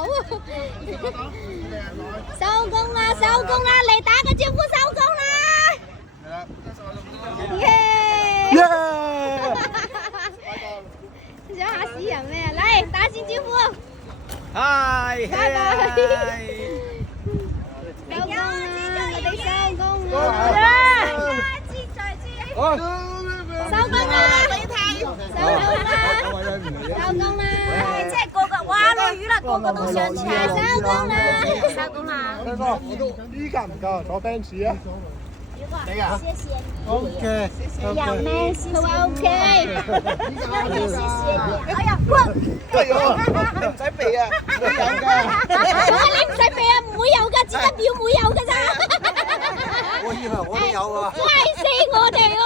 好啊！收工啦，收工啦，嚟打個招呼收工啦！耶！想嚇死人咩？嚟打聲招呼。嗨！拜拜。收工啦，我哋收工啦！收工啦！俾睇，收工啦！收工啦！即係個個哇落雨啦，個個都上車，收工啦！收工啦！輝哥，我都依家唔夠，坐 bench 啊！你啊？謝謝你。 OK，有咩？佢話 OK。謝謝你。哎呀，加油！你唔使避啊，有㗎。你唔使避啊，唔會有㗎，只得表妹有㗎咋。我以為我都有啊。怪死我哋喎！